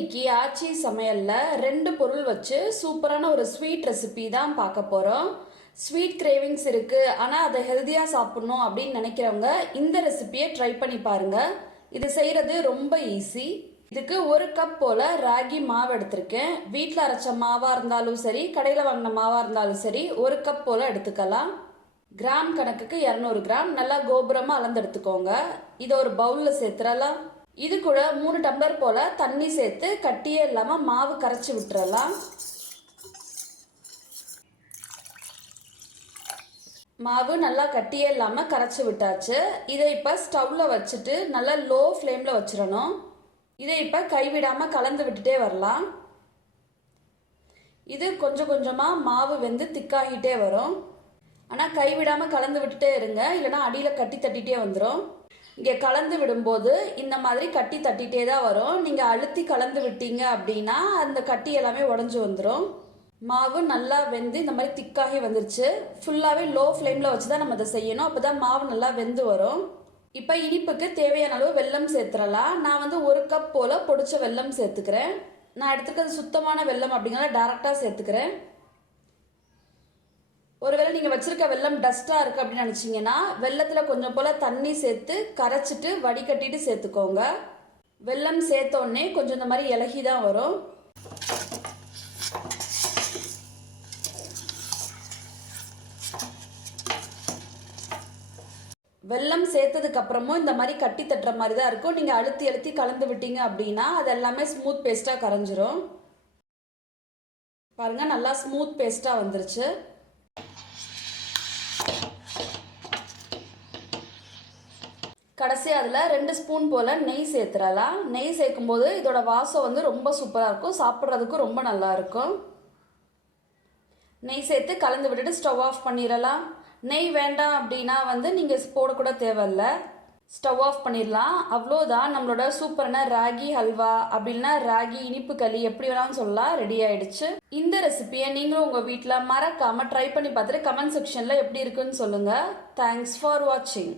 இன்னைக்கு ஆச்சி சமையல்ல 2 பொருள் வச்சு சூப்பரான ஒரு ஸ்வீட் ரெசிபி தான் பார்க்க போறோம். ஸ்வீட் கிரேவிங்ஸ் இருக்கு, ஆனா அதை ஹெல்தியா சாப்பிடணும் அப்படின்னு நினைக்கிறவங்க இந்த ரெசிபியை ட்ரை பண்ணி பாருங்க. இது செய்யறது ரொம்ப ஈஸி. இதுக்கு 1 கப் போல ராகி மாவு எடுத்திருக்கேன். வீட்டில் அரைச்ச மாவா இருந்தாலும் சரி, கடையில் வாங்கின மாவா இருந்தாலும் சரி, 1 கப் போல எடுத்துக்கலாம். கிராம் கணக்குக்கு 200 கிராம் நல்லா கோபுரமா அளந்து எடுத்துக்கோங்க. இதை ஒரு பவுல்ல சேர்த்துடலாம். இது கூட 3 டம்ளர் போல தண்ணி சேர்த்து கட்டியே இல்லாம மாவு கரைச்சி விட்டுறலாம். மாவு நல்லா கட்டியே இல்லாம கரைச்சி விட்டாச்சு. இதை இப்ப ஸ்டவ்ல வச்சுட்டு நல்லா லோ ஃப்ளேம்ல வச்சிடணும். இதை இப்ப கைவிடாம கலந்து விட்டுட்டே வரலாம். இது கொஞ்சம் கொஞ்சமா மாவு வெந்து திக்காகிட்டே வரும். ஆனா கைவிடாம கலந்து விட்டுட்டே இருங்க, இல்லைன்னா அடியில கட்டி தட்டிட்டே வந்துடும். இங்கே கலந்து விடும்போது இந்த மாதிரி கட்டி தட்டிகிட்டே தான் வரும். நீங்கள் அழுத்தி கலந்து விட்டீங்க அப்படின்னா அந்த கட்டி எல்லாமே உடஞ்சி வந்துடும். மாவு நல்லா வெந்து இந்த மாதிரி திக்காகி வந்துருச்சு. ஃபுல்லாகவே லோ ஃப்ளேமில் வச்சு தான் நம்ம இதை செய்யணும். அப்போ தான் மாவு நல்லா வெந்து வரும். இப்போ இனிப்புக்கு தேவையான அளவு வெல்லம் சேர்த்துடலாம். நான் 1 கப் போல் பொடிச்ச வெல்லம் சேர்த்துக்கிறேன். நான் எடுத்துக்கிறது சுத்தமான வெல்லம் அப்படிங்கிறத டேரெக்டாக சேர்த்துக்கிறேன். ஒருவேளை நீங்கள் வச்சிருக்க வெல்லம் டஸ்ட்டாக இருக்குது அப்படின்னு நினச்சிங்கன்னா வெல்லத்தில் கொஞ்சம் போல் தண்ணி சேர்த்து கரைச்சிட்டு வடிகட்டிட்டு சேர்த்துக்கோங்க. வெல்லம் சேர்த்தோடனே கொஞ்சம் இந்த மாதிரி இலகி தான் வரும். வெல்லம் சேர்த்ததுக்கு அப்புறமும் இந்த மாதிரி கட்டி தட்டுற மாதிரி தான் இருக்கும். நீங்கள் அழுத்தி அழுத்தி கலந்து விட்டீங்க அப்படின்னா அது எல்லாமே ஸ்மூத் பேஸ்ட்டாக கரைஞ்சிரும். பாருங்கள், நல்லா ஸ்மூத் பேஸ்ட்டாக வந்துருச்சு. கடைசி அதில் 2 ஸ்பூன் போல் நெய் சேர்த்துடலாம். நெய் சேர்க்கும்போது இதோட வாசம் ரொம்ப சூப்பராக இருக்கும், சாப்பிட்றதுக்கும் ரொம்ப நல்லா இருக்கும். நெய் சேர்த்து கலந்து விட்டுட்டு ஸ்டவ் ஆஃப் பண்ணிடலாம். நெய் வேண்டாம் அப்படின்னா நீங்கள் போடக்கூட தேவையில்லை, ஸ்டவ் ஆஃப் பண்ணிடலாம். அவ்வளோதான், நம்மளோட சூப்பரான ராகி ஹல்வா அப்படின்னா ராகி இனிப்பு களி எப்படி வேணாலும் சொல்லலாம், ரெடி ஆயிடுச்சு. இந்த ரெசிபியை நீங்களும் உங்கள் வீட்டில் மறக்காமல் ட்ரை பண்ணி பார்த்துட்டு கமெண்ட் செக்ஷனில் எப்படி இருக்குன்னு சொல்லுங்கள். தேங்க்ஸ் ஃபார் வாட்சிங்.